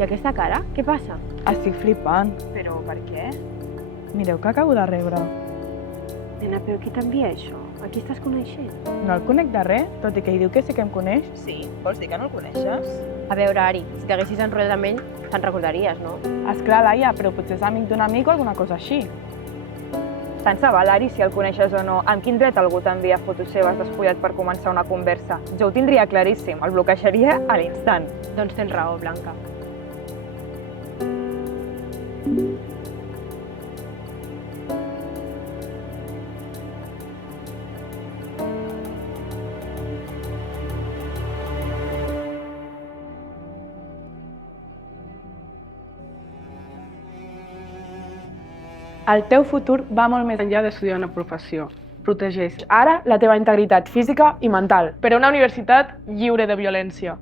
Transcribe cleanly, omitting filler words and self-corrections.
I aquesta cara? Què passa? Estic flipant. Però per què? Mireu que acabo de rebre. Nena, però qui t'envia això? A qui estàs coneixent? No el conec de res, tot i que ell diu que sí que em coneix. Sí? Vols dir que no el coneixes? A veure, Ari, si t'haguessis enrotllat amb ell, te'n recordaries, no? Esclar, Laia, però potser és amic d'un amic o alguna cosa així. Tant se val, Ari, si el coneixes o no. Amb quin dret algú t'envia fotos seves despullat per començar una conversa? Jo ho tindria claríssim, el bloquejaria a l'instant. Doncs tens raó, Blanca. El teu futur va molt més enllà d'estudiar una professió. Protegeix ara la teva integritat física i mental, per a una universitat lliure de violència.